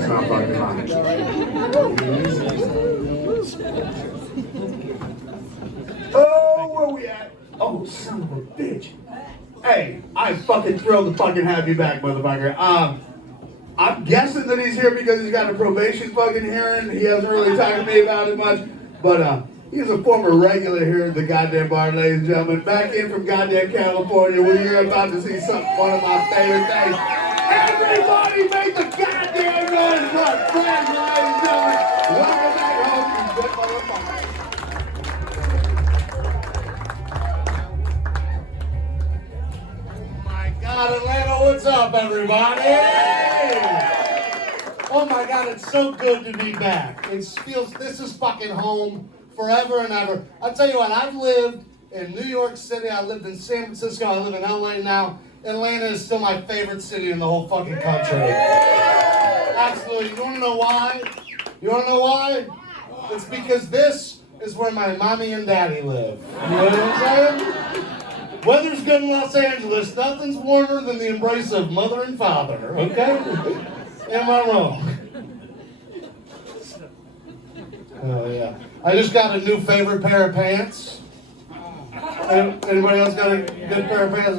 That's not fucking lying. Oh, where we at? Oh, son of a bitch. Hey, I'm fucking thrilled to fucking have you back, motherfucker. I'm guessing that he's here because he's got a probation fucking hearing. He hasn't really talked to me about it much, but he's a former regular here at the goddamn bar, ladies and gentlemen. Back in from goddamn California, where you're about to see one of my favorite things. Everybody make the goddamn noise for Fred, ladies and gentlemen. Welcome back home, you good motherfucker. God, Atlanta, what's up, everybody? Oh my God, it's so good to be back. This is fucking home forever and ever. I'll tell you what, I've lived in New York City, I lived in San Francisco, I live in LA now. Atlanta is still my favorite city in the whole fucking country. Absolutely. You wanna know why? You wanna know why? It's because this is where my mommy and daddy live. You know what I'm saying? Weather's good in Los Angeles. Nothing's warmer than the embrace of mother and father, okay? Am I wrong? Oh, yeah. I just got a new favorite pair of pants. Anybody else got a good pair of pants?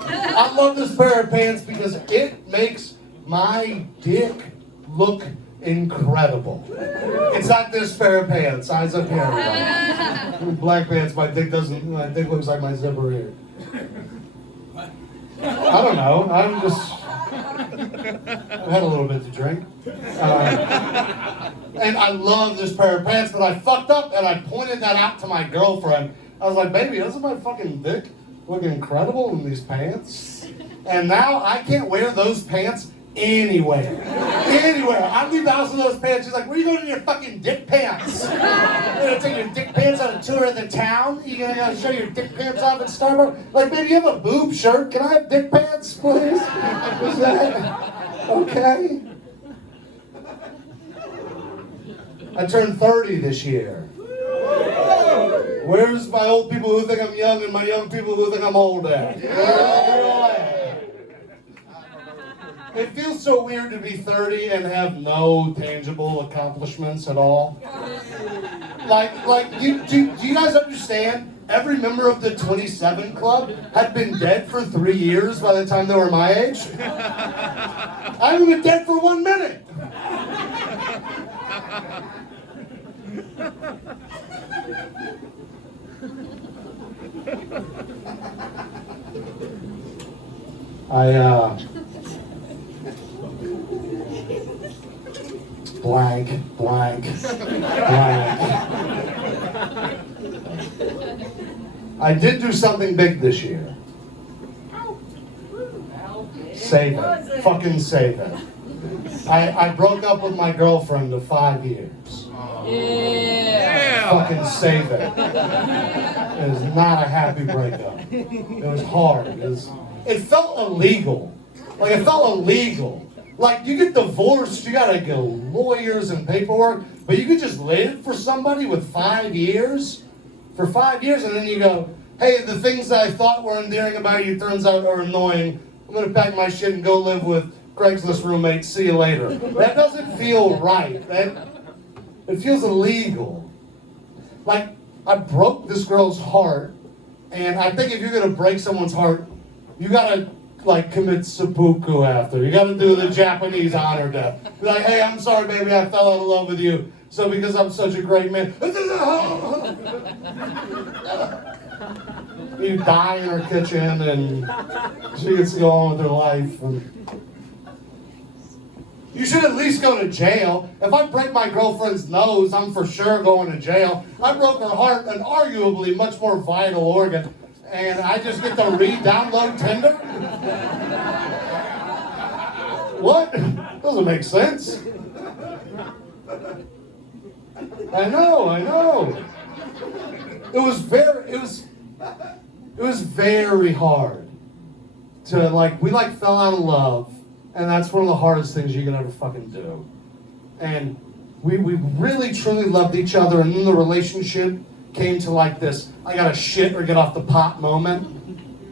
I love this pair of pants because it makes my dick look incredible. It's not this pair of pants. Eyes up here. Black pants. My dick looks like my zipper here. I don't know. I've had a little bit to drink. And I love this pair of pants, but I fucked up and I pointed that out to my girlfriend. I was like, baby, doesn't my fucking dick look incredible in these pants? And now I can't wear those pants anywhere. Anywhere. I leave the house in those pants. She's like, where are you going in your fucking dick pants? You're gonna take your dick pants on a tour of the town? You gonna show your dick pants off at Starbucks? Like, baby, you have a boob shirt. Can I have dick pants, please? Is that okay? I turned 30 this year. Where's my old people who think I'm young and my young people who think I'm old at? It feels so weird to be 30 and have no tangible accomplishments at all. Do you guys understand? Every member of the 27 Club had been dead for 3 years by the time they were my age. I haven't been dead for 1 minute. Blank. I did do something big this year. Save it. Fucking save it. I broke up with my girlfriend of 5 years. Yeah. Fucking save it. It was not a happy breakup. It was hard. It felt illegal. Like, it felt illegal. Like, you get divorced, you gotta go lawyers and paperwork, but you could just live for somebody with 5 years? For 5 years, and then you go, hey, the things that I thought were endearing about you turns out are annoying. I'm gonna pack my shit and go live with Craigslist roommates. See you later. That doesn't feel right. It feels illegal. Like, I broke this girl's heart, and I think if you're gonna break someone's heart, you gotta, like, commit seppuku after. You gotta do the Japanese honor death. Be like, hey, I'm sorry, baby, I fell out of love with you. So because I'm such a great man. You die in her kitchen, and she gets to go on with her life. You should at least go to jail. If I break my girlfriend's nose, I'm for sure going to jail. I broke her heart, an arguably much more vital organ, and I just get to re-download Tinder? What? Doesn't make sense. I know. It was very hard to, like, we like fell out of love, and that's one of the hardest things you can ever fucking do. And we really truly loved each other, and then the relationship came to like this, I gotta shit or get off the pot moment,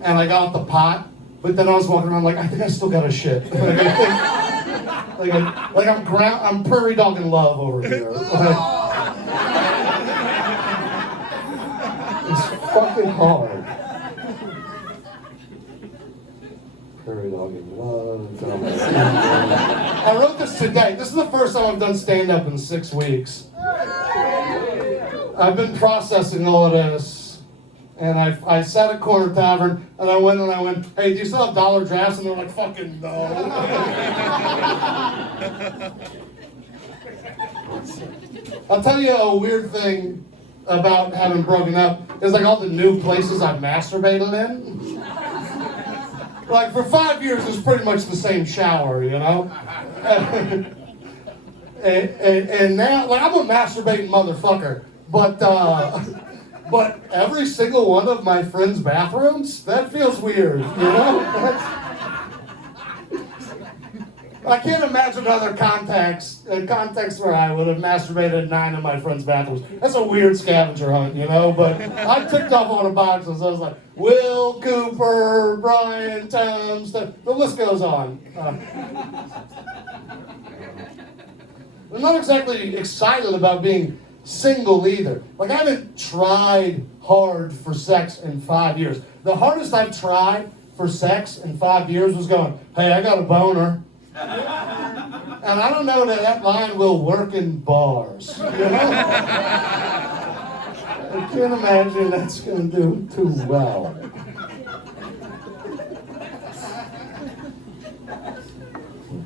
and I got off the pot, but then I was walking around like, I think I still gotta shit. Like I'm prairie dog in love over here. It's fucking hard. Prairie dog in love. I wrote this today. This is the first time I've done stand-up in 6 weeks. I've been processing all of this, and I sat at Corner Tavern, and I went, hey, do you still have dollar drafts? And they're like, fucking no. I'll tell you a weird thing about having broken up is like all the new places I've masturbated in. Like for 5 years, it's pretty much the same shower, you know? and now, like I'm a masturbating motherfucker. But every single one of my friends' bathrooms, that feels weird, you know? I can't imagine other contexts where I would have masturbated in 9 of my friends' bathrooms. That's a weird scavenger hunt, you know? But I ticked off all the boxes. I was like, Will Cooper, Brian Thames, the list goes on. I'm not exactly excited about being single either. Like I haven't tried hard for sex in 5 years. The hardest I've tried for sex in 5 years was going, hey, I got a boner. And I don't know that line will work in bars. You know? I can't imagine that's going to do too well.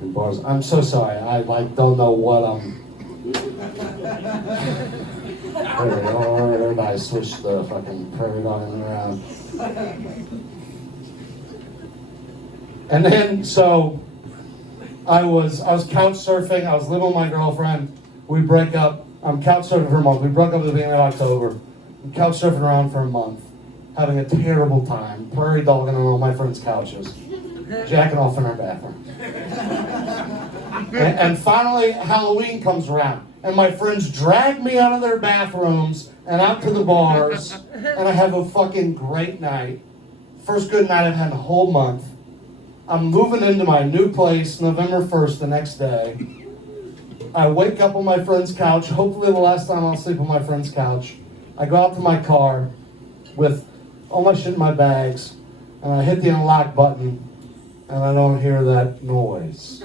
Bars. I'm so sorry. I don't know what I'm. Everybody switch the fucking prairie dog around. And then so I was couch surfing. I was living with my girlfriend. We break up. I'm couch surfing for a month. We broke up at the beginning of October. I'm couch surfing around for a month, having a terrible time, prairie dogging on all my friends' couches, jacking off in our bathroom. And finally, Halloween comes around, and my friends drag me out of their bathrooms and out to the bars, and I have a fucking great night. First good night I've had in a whole month. I'm moving into my new place November 1st, the next day. I wake up on my friend's couch, hopefully the last time I'll sleep on my friend's couch. I go out to my car with all my shit in my bags, and I hit the unlock button, and I don't hear that noise.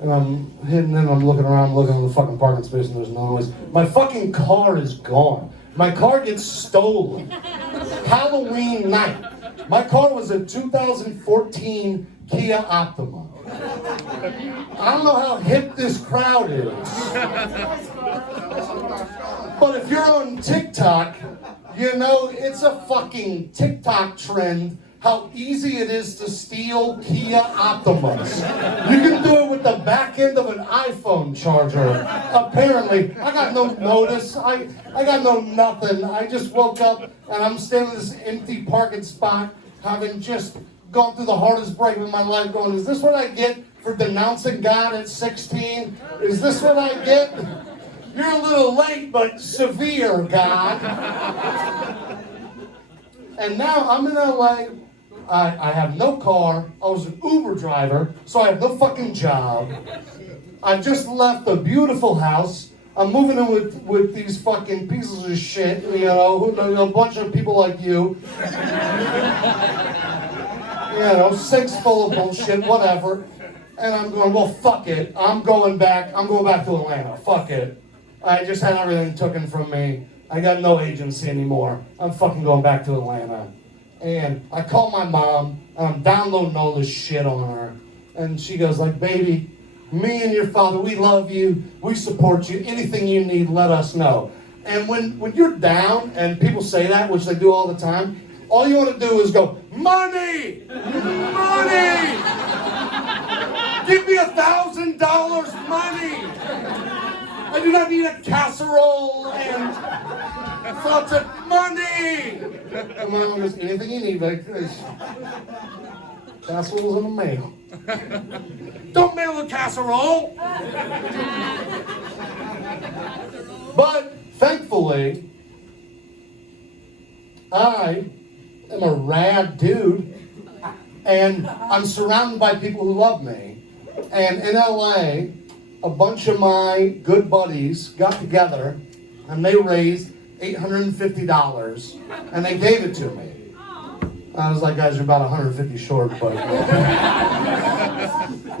And I'm hitting in, I'm looking around, looking at the fucking parking space, and there's no noise. My fucking car is gone. My car gets stolen. Halloween night. My car was a 2014 Kia Optima. I don't know how hip this crowd is. But if you're on TikTok, you know it's a fucking TikTok trend how easy it is to steal Kia Optimas. You can do it with the back end of an iPhone charger. Apparently, I got no notice. I got no nothing. I just woke up and I'm standing in this empty parking spot, having just gone through the hardest break of my life, going, is this what I get for denouncing God at 16? Is this what I get? You're a little late, but severe, God. And now I'm in LA. I have no car. I was an Uber driver, so I have no fucking job. I just left a beautiful house. I'm moving in with these fucking pieces of shit, you know, a bunch of people like you. You know, sinks full of bullshit, whatever. And I'm going, well, fuck it. I'm going back to Atlanta. Fuck it. I just had everything taken from me. I got no agency anymore. I'm fucking going back to Atlanta. And I call my mom, and I'm downloading all this shit on her. And she goes like, baby, me and your father, we love you. We support you. Anything you need, let us know. And when you're down, and people say that, which they do all the time, all you want to do is go, money! Money! Give me $1,000 money! I do not need a casserole and faucet. Money! And my mom goes, anything you need, like this. Casserole's in the mail. Don't mail a casserole! But thankfully, I am a rad dude, and I'm surrounded by people who love me. And in LA, a bunch of my good buddies got together and they raised $850 and they gave it to me. I was like, guys, you're about 150 short, but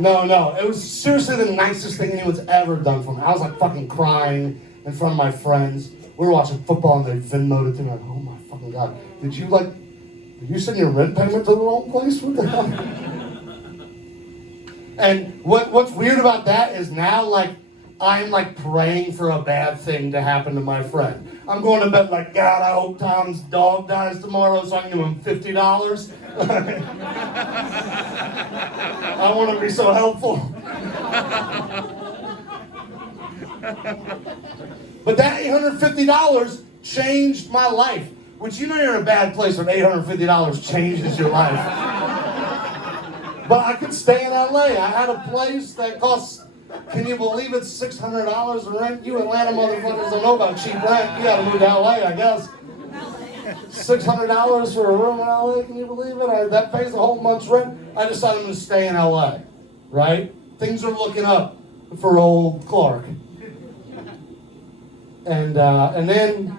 no, it was seriously the nicest thing anyone's ever done for me. I was like fucking crying in front of my friends. We were watching football and they Venmo'd it to me. Like, oh my fucking God. Did you send your rent payment to the wrong place? What the hell? And what's weird about that is now, like, I'm like praying for a bad thing to happen to my friend. I'm going to bed like, God, I hope Tom's dog dies tomorrow so I can give him $50. I want to be so helpful. But that $850 changed my life. Which, you know, you're in a bad place when $850 changes your life. But I could stay in LA. I had a place that costs, can you believe it's $600 in rent? You Atlanta motherfuckers don't know about cheap rent. You gotta move to LA, I guess. $600 for a room in LA, can you believe it? That pays a whole month's rent. I decided I'm gonna stay in LA, right? Things are looking up for old Clark. And then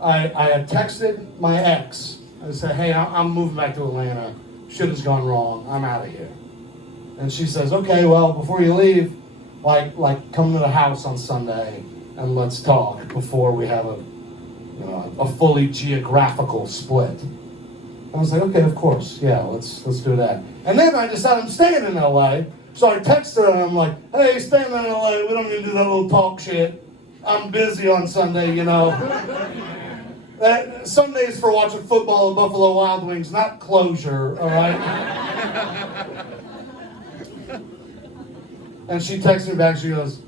I had texted my ex. I said, hey, I'm moving back to Atlanta. Shit has gone wrong. I'm out of here. And she says, okay, well, before you leave, like come to the house on Sunday and let's talk before we have a fully geographical split. I was like, okay, of course, yeah, let's do that. And then I decided I'm staying in LA, so I text her and I'm like, hey, staying in LA, we don't need to do that little talk shit. I'm busy on Sunday, you know. Sundays for watching football at Buffalo Wild Wings, not closure, all right? And she texts me back, she goes,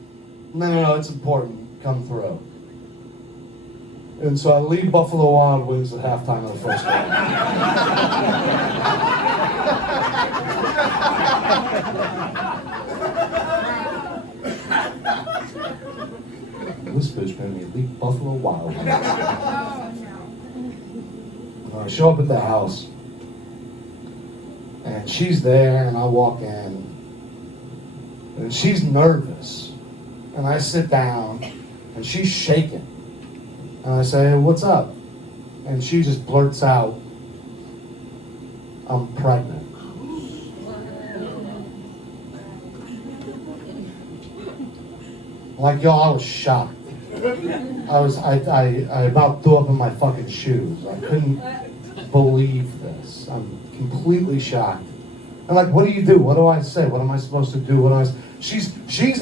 no, it's important, come through. And so I leave Buffalo Wild Wings at halftime of the first game. This bitch made me leave Buffalo Wild Wings. I show up at the house, and she's there, and I walk in, and she's nervous, and I sit down, and she's shaking, and I say, hey, what's up? And she just blurts out, I'm pregnant. Like, y'all, I was shocked. I about threw up in my fucking shoes. I couldn't believe this. I'm completely shocked. I'm like, what do you do? What do I say? What am I supposed to do? She's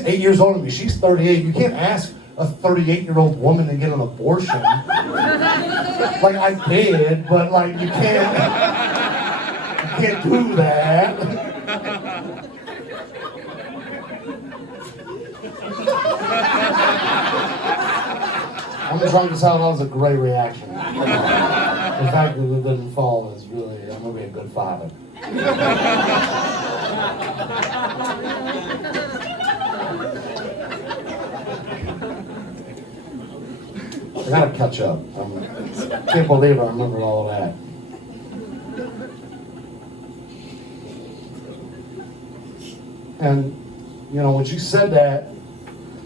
8 years older than me. She's 38. You can't ask a 38-year-old woman to get an abortion. Like, I did, but like, you can't do that. I'm trying to tell that was a great reaction. The fact that it didn't fall is really, I'm going to be a good father. I gotta catch up. I can't believe I remember all of that. And, you know, when she said that,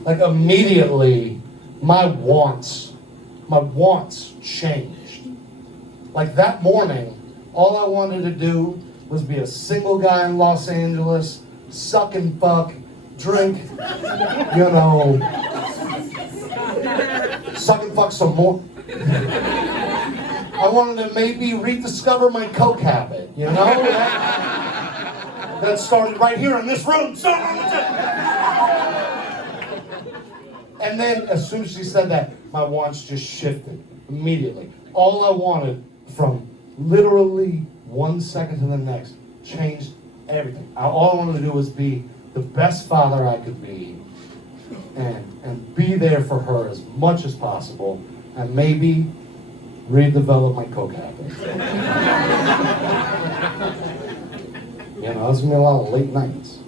like immediately, my wants changed. Like that morning, all I wanted to do was be a single guy in Los Angeles, suck and fuck, drink, you know, suck and fuck some more. I wanted to maybe rediscover my coke habit, you know? That started right here in this room. And then, as soon as she said that, my wants just shifted immediately. All I wanted from literally 1 second to the next changed everything. All I wanted to do was be the best father I could be and be there for her as much as possible and maybe redevelop my coke habit. You know, there's going to be a lot of late nights.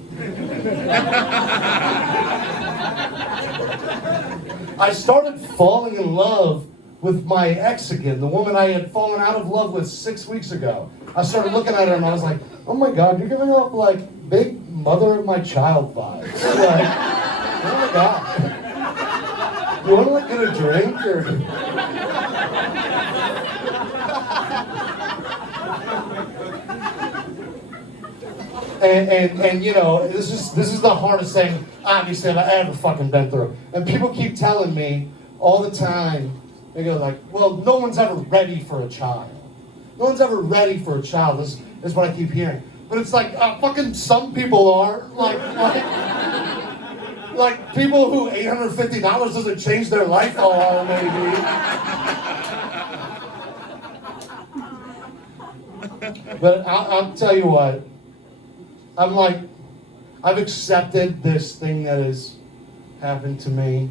I started falling in love with my ex again, the woman I had fallen out of love with 6 weeks ago. I started looking at her and I was like, oh my God, you're giving off like big mother of my child vibes. Like, oh my God. You want to like get a drink or? And you know, this is the hardest thing obviously I've ever fucking been through. And people keep telling me all the time, they go like, well, no one's ever ready for a child. No one's ever ready for a child. This is what I keep hearing. But it's like, fucking some people are. Like people who $850 doesn't change their life all, maybe. But I'll tell you what. I'm like, I've accepted this thing that has happened to me.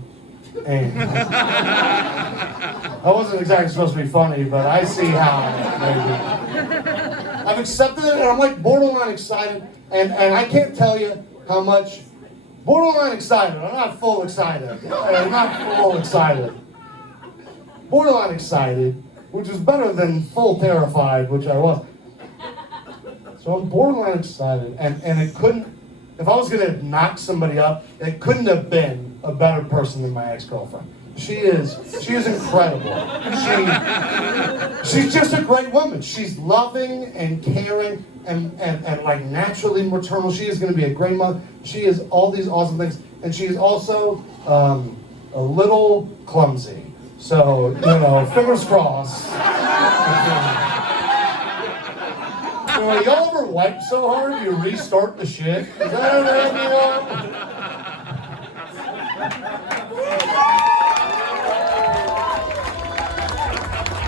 And I wasn't exactly supposed to be funny, but I see how maybe. I've accepted it, and I'm like borderline excited, and I can't tell you how much borderline excited. I'm not full excited. I'm not full excited. Borderline excited, which is better than full terrified, which I was. So I'm borderline excited, and it couldn't, if I was gonna knock somebody up, it couldn't have been a better person than my ex-girlfriend. She is incredible. She's just a great woman. She's loving and caring and like naturally maternal. She is gonna be a great mother. She is all these awesome things, and she is also a little clumsy. So, you know, fingers crossed. Y'all ever wipe so hard you restart the shit? Is that ever happened?